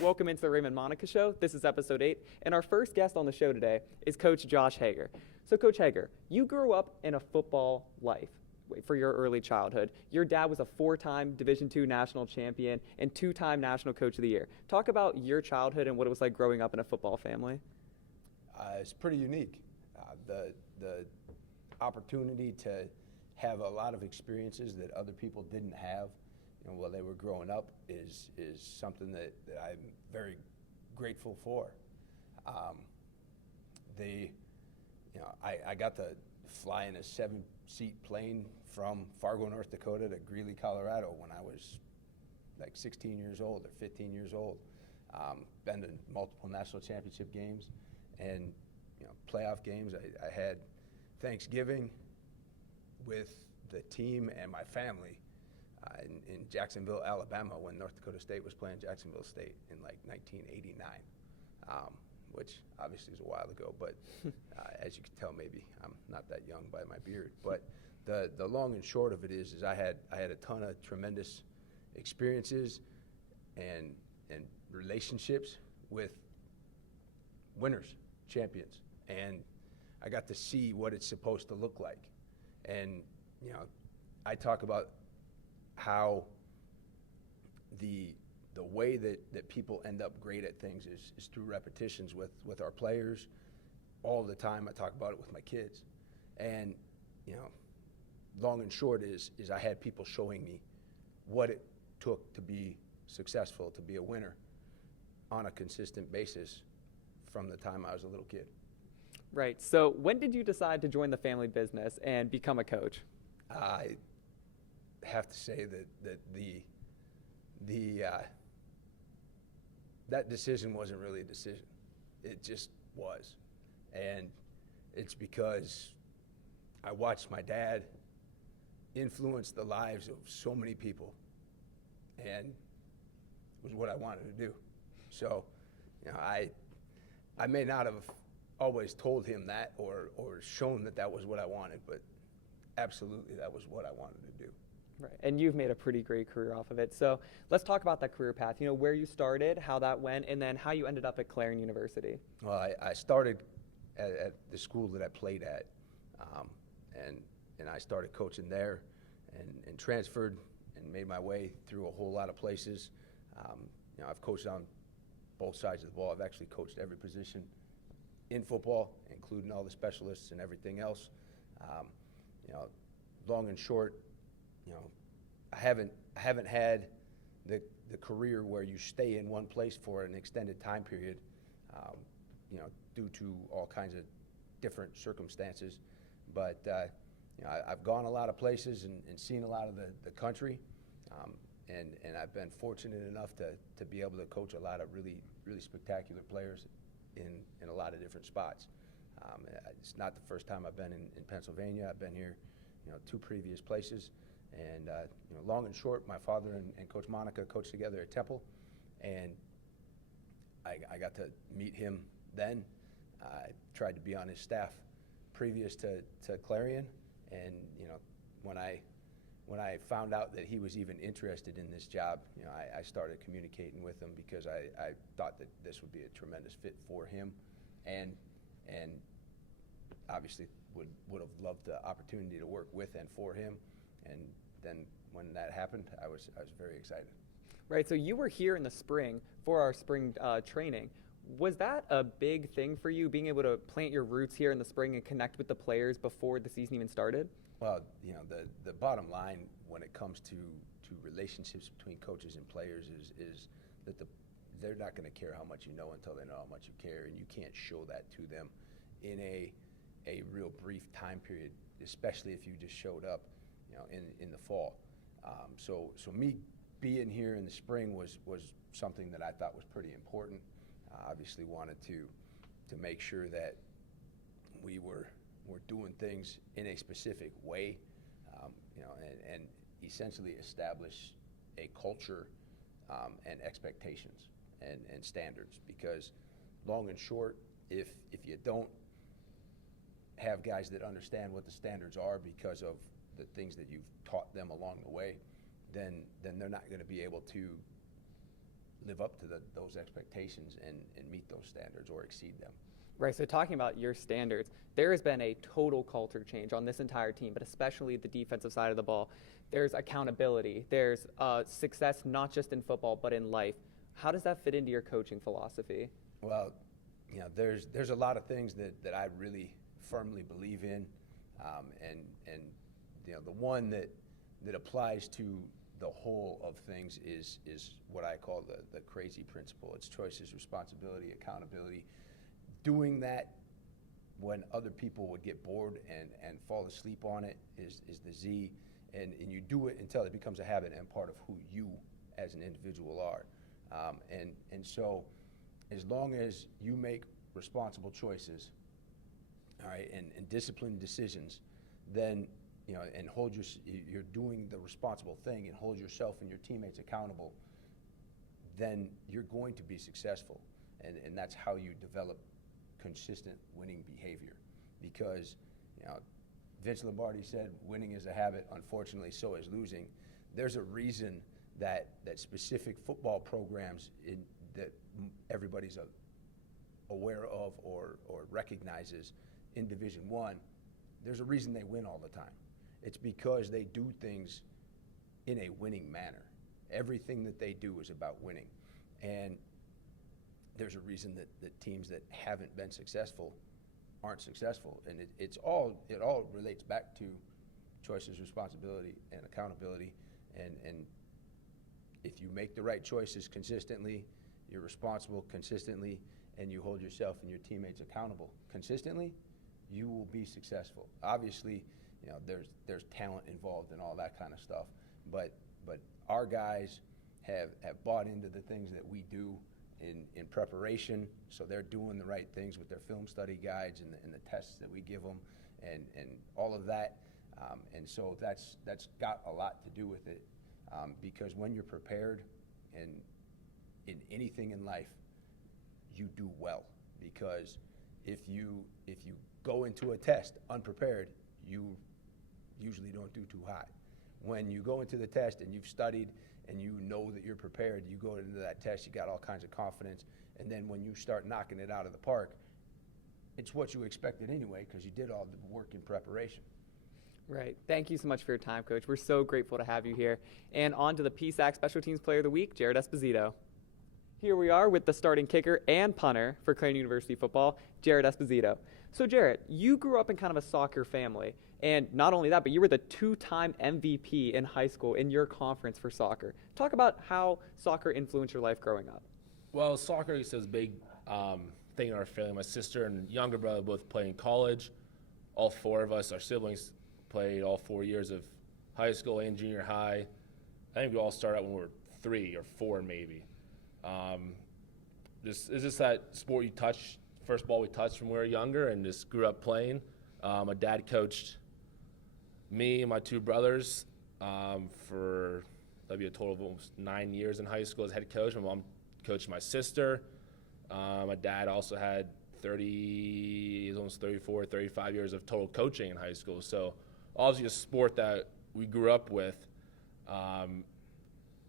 Welcome into the Raymond Monica Show. This is episode 8, and our first guest on the show today is Coach Josh Hager. So, Coach Hager, you grew up in a football life for your early childhood. Your dad was a 4-time Division II national champion and 2-time National Coach of the Year. Talk about your childhood and what it was like growing up in a football family. It's pretty unique. The opportunity to have a lot of experiences that other people didn't have, while they were growing up is something that I'm very grateful for. I got to fly in a 7-seat plane from Fargo, North Dakota to Greeley, Colorado when I was like 16 years old or 15 years old. Been to multiple national championship games and playoff games. I had Thanksgiving with the team and my family in Jacksonville, Alabama, when North Dakota State was playing Jacksonville State in like 1989, which obviously is a while ago, but as you can tell, maybe I'm not that young by my beard. But the long and short of it is I had a ton of tremendous experiences and relationships with winners, champions, and I got to see what it's supposed to look like. And I talk about how the way that people end up great at things is through repetitions with our players. All the time I talk about it with my kids. And long and short is I had people showing me what it took to be successful, to be a winner on a consistent basis from the time I was a little kid. Right. So when did you decide to join the family business and become a coach? I have to say that that decision wasn't really a decision. It just was. And it's because I watched my dad influence the lives of so many people, and it was what I wanted to do. So, I may not have always told him that or shown that was what I wanted, but absolutely that was what I wanted to do. Right, and you've made a pretty great career off of it. So let's talk about that career path, where you started, how that went, and then how you ended up at Clarion University. Well, I started at the school that I played at, and I started coaching there and transferred and made my way through a whole lot of places. I've coached on both sides of the ball. I've actually coached every position in football, including all the specialists and everything else. Long and short, I haven't had the career where you stay in one place for an extended time period, due to all kinds of different circumstances. But I've gone a lot of places and seen a lot of the country, and I've been fortunate enough to be able to coach a lot of really, really spectacular players in a lot of different spots. It's not the first time I've been in Pennsylvania. I've been here, 2 previous places. And long and short, my father and Coach Monica coached together at Temple, and I got to meet him then. I tried to be on his staff previous to Clarion, and when I found out that he was even interested in this job, I started communicating with him because I thought that this would be a tremendous fit for him, and obviously would have loved the opportunity to work with and for him. And then when that happened, I was very excited. Right, so you were here in the spring for our spring training. Was that a big thing for you, being able to plant your roots here in the spring and connect with the players before the season even started? Well, the bottom line when it comes to relationships between coaches and players is that they're not going to care how much you know until they know how much you care, and you can't show that to them in a real brief time period, especially if you just showed up in the fall. So me being here in the spring was something that I thought was pretty important. Obviously wanted to make sure that we were doing things in a specific way, and essentially establish a culture and expectations and standards. Because long and short, if you don't have guys that understand what the standards are because of the things that you've taught them along the way, then they're not going to be able to live up to those expectations and meet those standards or exceed them. Right, so talking about your standards, there has been a total culture change on this entire team, but especially the defensive side of the ball. There's accountability. There's success not just in football, but in life. How does that fit into your coaching philosophy? Well, there's a lot of things that I really firmly believe in, and the one that applies to the whole of things is what I call the crazy principle. It's choices, responsibility, accountability. Doing that when other people would get bored and fall asleep on it is the Z, and you do it until it becomes a habit and part of who you as an individual are. And so as long as you make responsible choices, all right, and disciplined decisions, then and you're doing the responsible thing and hold yourself and your teammates accountable, then you're going to be successful. And that's how you develop consistent winning behavior. Because Vince Lombardi said winning is a habit, unfortunately so is losing. There's a reason that specific football programs that everybody's aware of or recognizes in Division I, there's a reason they win all the time. It's because they do things in a winning manner. Everything that they do is about winning. And there's a reason that teams that haven't been successful aren't successful. And it all relates back to choices, responsibility, and accountability. And if you make the right choices consistently, you're responsible consistently, and you hold yourself and your teammates accountable consistently, you will be successful. Obviously, there's talent involved and all that kind of stuff, but our guys have bought into the things that we do in preparation, so they're doing the right things with their film study guides and the tests that we give them and all of that, and so that's got a lot to do with it, because when you're prepared and in anything in life, you do well, because if you go into a test unprepared, you usually don't do too hot. When you go into the test and you've studied and you know that you're prepared, you go into that test, you got all kinds of confidence, and then when you start knocking it out of the park, it's what you expected anyway because you did all the work in preparation. Right. Thank you so much for your time, Coach. We're so grateful to have you here. And on to the Psac Special Teams Player of the Week, Jarrett Esposito. Here we are with the starting kicker and punter for Crane University football, Jarrett Esposito. So Jarrett, you grew up in kind of a soccer family, and not only that, but you were the two-time MVP in high school in your conference for soccer. Talk about how soccer influenced your life growing up. Well, soccer is a big thing in our family. My sister and younger brother both play in college. All four of us, our siblings, played all 4 years of high school and junior high. I think we all started out when we were 3 or 4 maybe. It's just that sport you touch, first ball we touched when we were younger, and just grew up playing. My dad coached me and my 2 brothers for that'd be a total of almost 9 years in high school as head coach. My mom coached my sister. My dad also had almost 34, 35 years of total coaching in high school. So obviously a sport that we grew up with.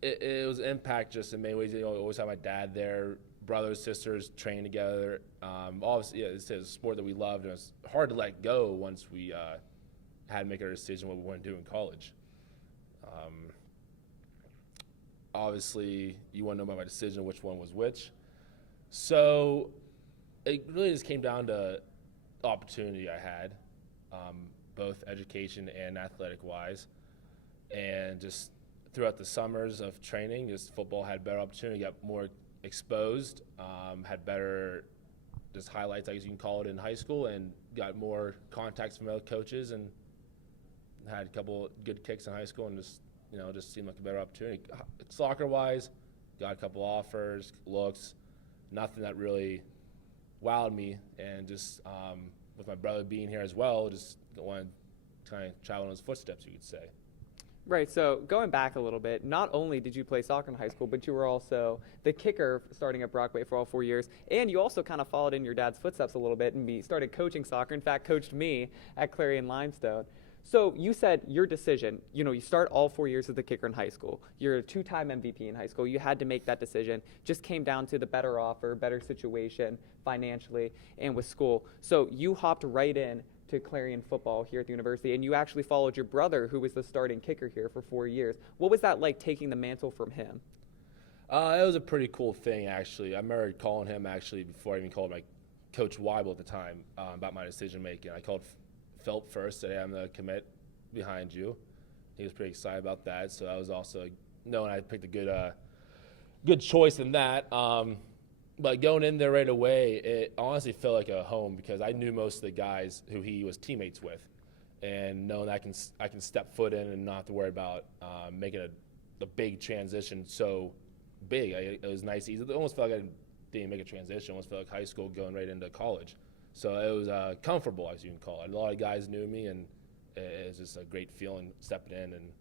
It was an impact just in many ways. Always had my dad there, brothers, sisters, train together. Obviously, it's a sport that we loved, and it's hard to let go once we had to make our decision what we want to do in college. Obviously, you want to know about my decision, which one was which. So it really just came down to the opportunity I had, both education and athletic-wise, and just throughout the summers of training, just football had better opportunity, got more exposed, had better just highlights, I guess you can call it, in high school, and got more contacts from other coaches, and had a couple good kicks in high school, and just seemed like a better opportunity. Soccer-wise, got a couple offers, looks, nothing that really wowed me, and just with my brother being here as well, just wanted to kind of travel in his footsteps, you could say. Right, so going back a little bit, not only did you play soccer in high school, but you were also the kicker starting at Brockway for all 4 years, and you also kind of followed in your dad's footsteps a little bit and started coaching soccer. In fact, coached me at Clarion Limestone. So you said your decision, you start all 4 years as the kicker in high school. You're a 2-time MVP in high school. You had to make that decision. Just came down to the better offer, better situation financially and with school. So you hopped right in to Clarion football here at the university, and you actually followed your brother, who was the starting kicker here for 4 years. What was that like, taking the mantle from him? It was a pretty cool thing, actually. I remember calling him, actually, before I even called my Coach Weibel at the time about my decision-making. I called Philip first, said, hey, I'm going to commit behind you. He was pretty excited about that, so I was also knowing I picked a good choice in that. But going in there right away, it honestly felt like a home because I knew most of the guys who he was teammates with, and knowing that I can step foot in and not have to worry about making a big transition so big. It was nice. It almost felt like I didn't make a transition. It almost felt like high school going right into college. So it was comfortable, as you can call it. A lot of guys knew me, and it was just a great feeling stepping in and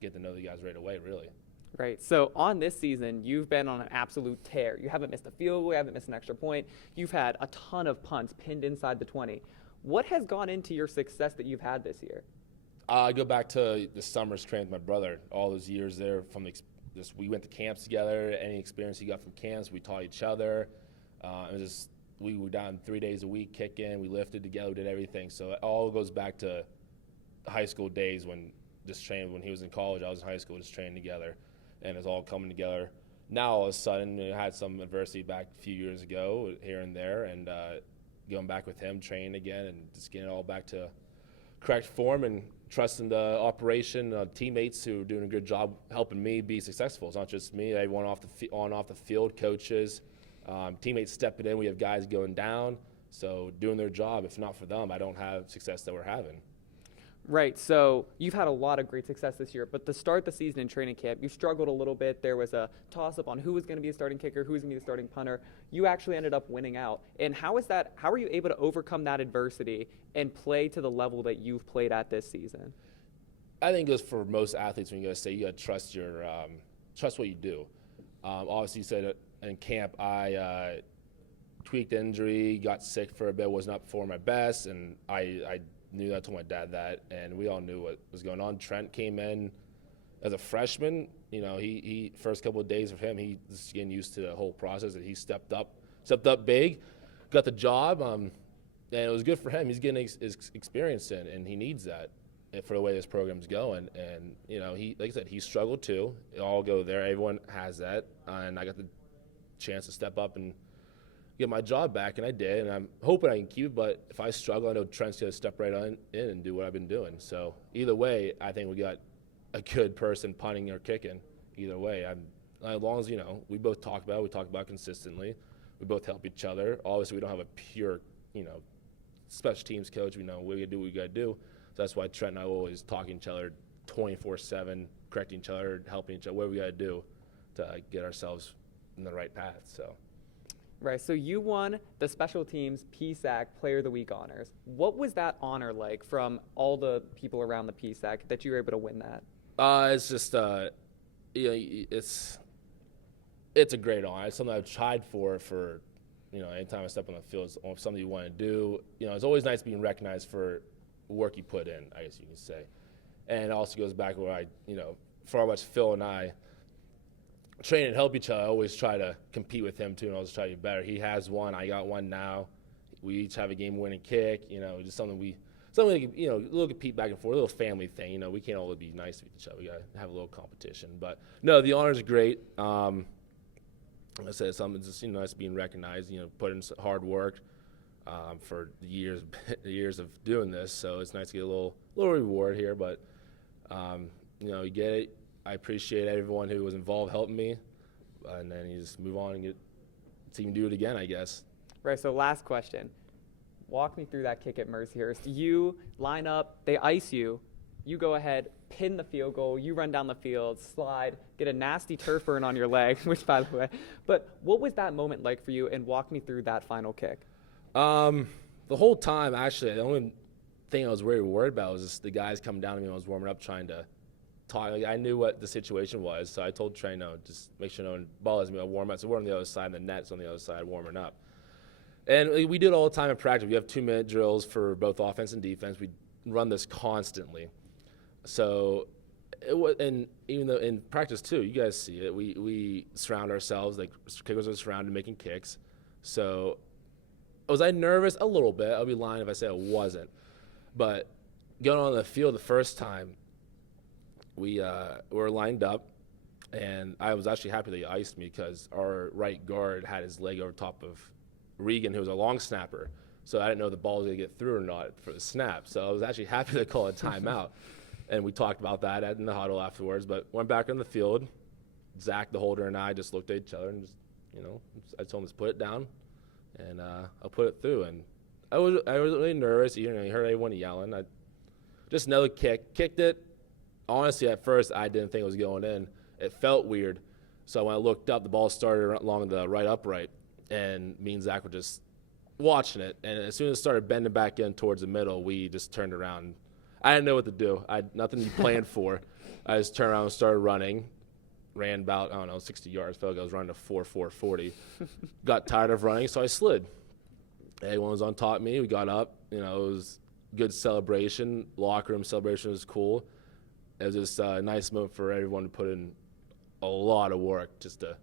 getting to know the guys right away, really. Right. So on this season, you've been on an absolute tear. You haven't missed a field goal. You haven't missed an extra point. You've had a ton of punts pinned inside the 20. What has gone into your success that you've had this year? I go back to the summers training with my brother. All those years there, we went to camps together. Any experience he got from camps, we taught each other. We were down 3 days a week kicking. We lifted together, did everything. So it all goes back to high school days when he was in college, I was in high school, just training together. And it's all coming together. Now, all of a sudden, I had some adversity back a few years ago, here and there, and going back with him, training again, and just getting it all back to correct form and trusting the operation, teammates who are doing a good job helping me be successful. It's not just me. Everyone off the field, coaches, teammates stepping in. We have guys going down, so doing their job. If not for them, I don't have success that we're having. Right, so you've had a lot of great success this year, but to start the season in training camp, you struggled a little bit. There was a toss-up on who was going to be a starting kicker, who was going to be the starting punter. You actually ended up winning out. And how were you able to overcome that adversity and play to the level that you've played at this season? I think it goes for most athletes when you got to say you got to trust what you do. Obviously, you said in camp I tweaked injury, got sick for a bit, wasn't up for my best, and I knew that. I told my dad that, and we all knew what was going on. Trent came in as a freshman. He first couple of days for him, he was getting used to the whole process, and he stepped up big, got the job, and it was good for him. He's getting his experience in, and he needs that for the way this program's going. And he, like I said, he struggled too. It all go there. Everyone has that, and I got the chance to step up and get my job back, and I did, and I'm hoping I can keep it, but if I struggle, I know Trent's going to step right in and do what I've been doing. So either way, I think we got a good person punting or kicking. Either way, as long as, we both talk about it consistently. We both help each other. Obviously, we don't have a pure, special teams coach. We know we got to do what we got to do. So that's why Trent and I always talking to each other 24/7, correcting each other, helping each other, what we got to do to get ourselves in the right path. So. Right, so you won the special teams Psac Player of the Week honors. What was that honor like from all the people around the Psac that you were able to win that? It's just, it's a great honor. It's something I've tried for anytime I step on the field, it's something you want to do. It's always nice being recognized for work you put in, I guess you can say. And it also goes back where for how much Phil and I train and help each other. I always try to compete with him too, and always try to be better. He has one, I got one now. We each have a game-winning kick. Just something a little compete back and forth, a little family thing. We can't all be nice to each other. We got to have a little competition. But no, the honors are great. Like I said, something just nice being recognized. Put in hard work for the years of doing this. So it's nice to get a little reward here. But you get it. I appreciate everyone who was involved helping me, and then you just move on and team do it again, I guess. Right, so last question. Walk me through that kick at Mercyhurst. You line up, they ice you, you go ahead, pin the field goal, you run down the field, slide, get a nasty turf burn on your leg, which by the way, but what was that moment like for you, and walk me through that final kick? The whole time, actually, the only thing I was really worried about was just the guys coming down to me when I was warming up trying to talk. I knew what the situation was, so I told Trey, just make sure no one bothers me. I'll warm up. So we're on the other side, and the net's on the other side warming up. And we do it all the time in practice. We have 2-minute drills for both offense and defense. We run this constantly. So it was, and even though in practice too, you guys see it. We surround ourselves, like kickers are surrounded making kicks. So was I nervous? A little bit. I'll be lying if I said I wasn't. But going on the field the first time, we were lined up, and I was actually happy that he iced me because our right guard had his leg over top of Regan, who was a long snapper. So I didn't know if the ball was going to get through or not for the snap. So I was actually happy to call a timeout. And we talked about that in the huddle afterwards. But went back on the field. Zach, the holder, and I just looked at each other and just, I told him to put it down, and I'll put it through. And I was really nervous. You heard everyone yelling. I just another kicked it. Honestly, at first, I didn't think it was going in. It felt weird. So when I looked up, the ball started along the right upright, and me and Zach were just watching it. And as soon as it started bending back in towards the middle, we just turned around. I didn't know what to do. I had nothing planned for. I just turned around and started running. Ran about, 60 yards. Felt like I was running a 4.40. Got tired of running, so I slid. Everyone was on top of me. We got up. It was good celebration. Locker room celebration was cool. It was just a nice moment for everyone to put in a lot of work just to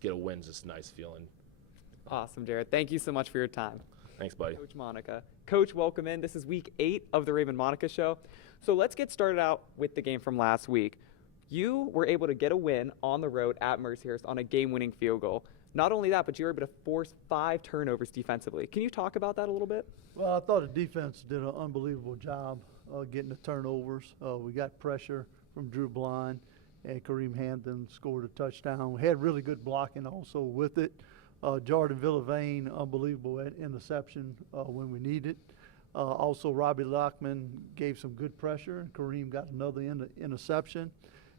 get a win. Just a nice feeling. Awesome, Jarrett. Thank you so much for your time. Thanks, buddy. Coach Monica. Coach, welcome in. This is week 8 of the Raymond Monica Show. So let's get started out with the game from last week. You were able to get a win on the road at Mercyhurst on a game-winning field goal. Not only that, but you were able to force 5 turnovers defensively. Can you talk about that a little bit? Well, I thought the defense did an unbelievable job getting the turnovers. We got pressure from Drew Blind, and Kareem Hampton scored a touchdown. We had really good blocking also with it. Jordan Villafan, unbelievable at interception when we needed. Also, Robbie Lockman gave some good pressure, and Kareem got another interception.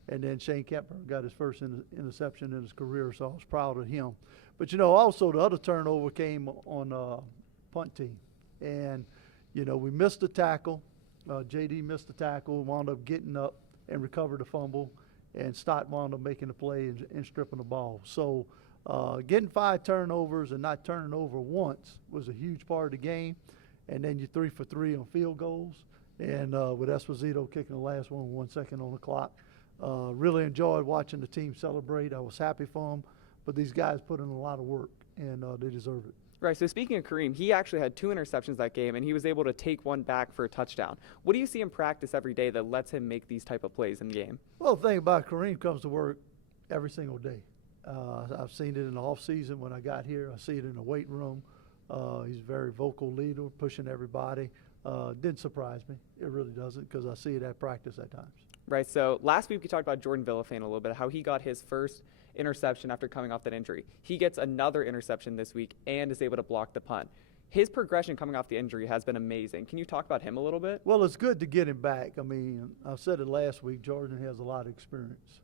And then Shane Kemper got his first interception in his career, so I was proud of him. But, also the other turnover came on punt team. And, we missed the tackle. J.D. missed the tackle, wound up getting up and recovered the fumble, and Stott wound up making the play and stripping the ball. So getting 5 turnovers and not turning over once was a huge part of the game. And then you're 3 for 3 on field goals. And with Esposito kicking the last one with 1 second on the clock. Really enjoyed watching the team celebrate. I was happy for them, but these guys put in a lot of work, and they deserve it. Right, so speaking of Kareem, he actually had 2 interceptions that game, and he was able to take one back for a touchdown. What do you see in practice every day that lets him make these type of plays in game? Well, the thing about Kareem comes to work every single day. I've seen it in the off season when I got here. I see it in the weight room. He's a very vocal leader, pushing everybody. Didn't surprise me. It really doesn't, because I see it at practice at times. Right, so last week we talked about Jordan Villafan a little bit, how he got his first interception after coming off that injury. He gets another interception this week and is able to block the punt. His progression coming off the injury has been amazing. Can you talk about him a little bit? Well, it's good to get him back. I mean, I said it last week, Jordan has a lot of experience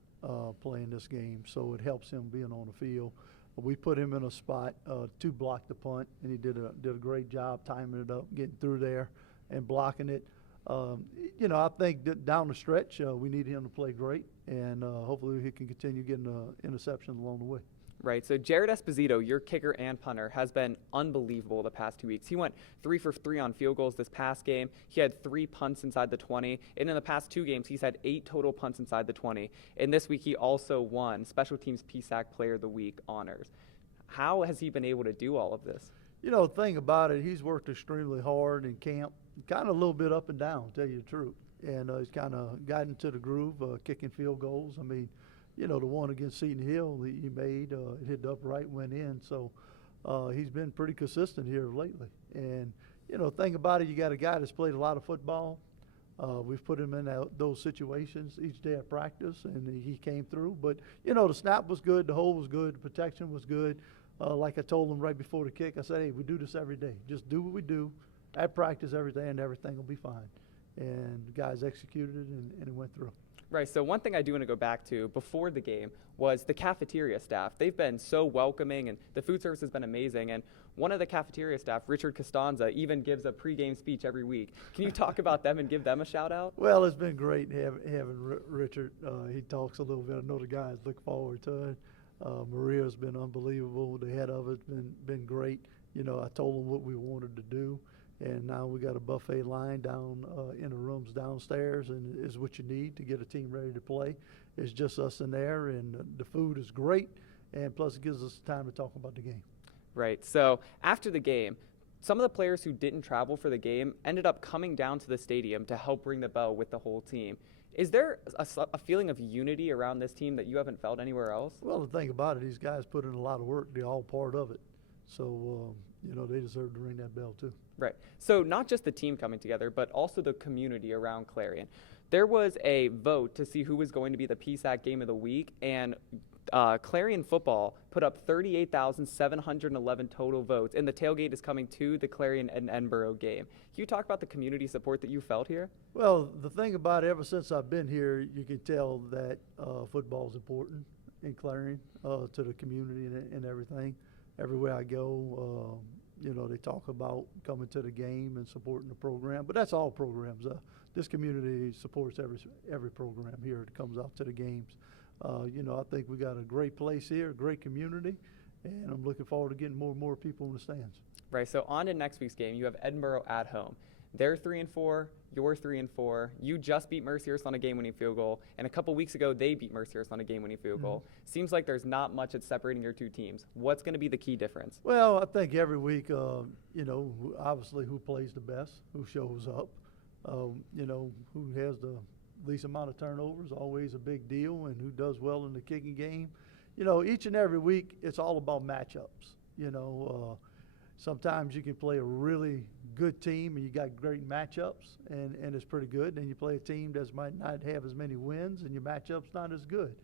playing this game, so it helps him being on the field. We put him in a spot to block the punt, and he did a great job timing it up, getting through there and blocking it. I think that down the stretch, we need him to play great, and hopefully he can continue getting interceptions along the way. Right, so Jarrett Esposito, your kicker and punter, has been unbelievable the past 2 weeks. He went 3 for 3 on field goals this past game. He had 3 punts inside the 20, and in the past 2 games, he's had 8 total punts inside the 20. And this week, he also won Special Teams Psac Player of the Week honors. How has he been able to do all of this? The thing about it, he's worked extremely hard in camp, kind of a little bit up and down, to tell you the truth. And he's kind of gotten into the groove, kicking field goals. I mean, the one against Seton Hill he made, it hit the upright, went in. So he's been pretty consistent here lately. And, the thing about it, you got a guy that's played a lot of football. We've put him in those situations each day at practice, and he came through. But, the snap was good, the hold was good, the protection was good. Like I told him right before the kick, I said, hey, we do this every day. Just do what we do at practice every day, and everything will be fine. And the guys executed it, and it went through. Right, so one thing I do want to go back to before the game was the cafeteria staff. They've been so welcoming, and the food service has been amazing. And one of the cafeteria staff, Richard Costanza, even gives a pregame speech every week. Can you talk about them and give them a shout out? Well, it's been great having Richard. He talks a little bit. I know the guys look forward to it. Maria's been unbelievable. The head of it's been great. I told them what we wanted to do, And now we got a buffet line down in the rooms downstairs, and is what you need to get a team ready to play. It's just us in there, and the food is great, and plus it gives us time to talk about the game. Right. So after the game, some of the players who didn't travel for the game ended up coming down to the stadium to help ring the bell with the whole team. Is there a feeling of unity around this team that you haven't felt anywhere else? Well, the thing about it, these guys put in a lot of work. They're all part of it. So, they deserve to ring that bell too. Right. So not just the team coming together, but also the community around Clarion. There was a vote to see who was going to be the Psac Game of the Week, and Clarion football put up 38,711 total votes, and the tailgate is coming to the Clarion and Edinboro game. Can you talk about the community support that you felt here? Well, the thing about it, ever since I've been here, you can tell that football is important in Clarion to the community and everything. Everywhere I go, they talk about coming to the game and supporting the program. But that's all programs. This community supports every program here that comes out to the games. I think we got a great place here, a great community, and I'm looking forward to getting more and more people in the stands. Right, so on to next week's game. You have Edinboro at home. They're 3-4, you're 3-4. You just beat Mercyhurst on a game-winning field goal, and a couple weeks ago they beat Mercyhurst on a game-winning field goal. Seems like there's not much that's separating your two teams. What's going to be the key difference? Well, I think every week, obviously who plays the best, who shows up, who has the least amount of turnovers, always a big deal, and who does well in the kicking game. Each and every week it's all about matchups. Sometimes you can play a really good team and you got great matchups and it's pretty good. Then you play a team that might not have as many wins and your matchup's not as good.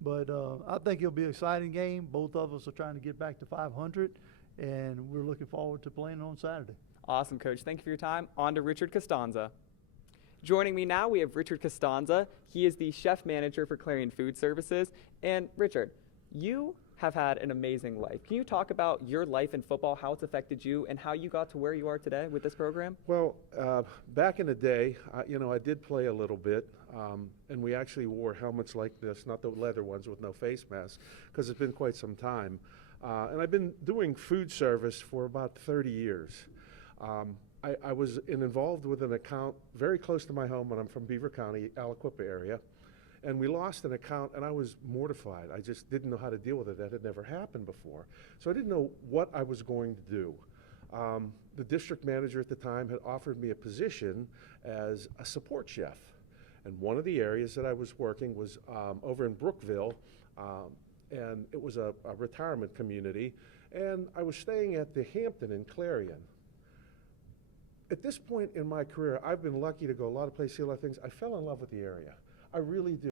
But I think it'll be an exciting game. Both of us are trying to get back to 500, and we're looking forward to playing on Saturday. Awesome, Coach. Thank you for your time. On to Richard Costanza. Joining me now, we have Richard Costanza. He is the chef manager for Clarion Food Services. And Richard, you have had an amazing life. Can you talk about your life in football, how it's affected you, and how you got to where you are today with this program? Well, back in the day, I did play a little bit, and we actually wore helmets like this, not the leather ones with no face masks, because it's been quite some time. And I've been doing food service for about 30 years. I was involved with an account very close to my home, and I'm from Beaver County, Aliquippa area. And we lost an account, and I was mortified. I just didn't know how to deal with it. That had never happened before. So I didn't know what I was going to do. The district manager at the time had offered me a position as a support chef. And one of the areas that I was working was over in Brookville, and it was a retirement community. And I was staying at the Hampton in Clarion. At this point in my career, I've been lucky to go a lot of places, see a lot of things. I fell in love with the area. I really do.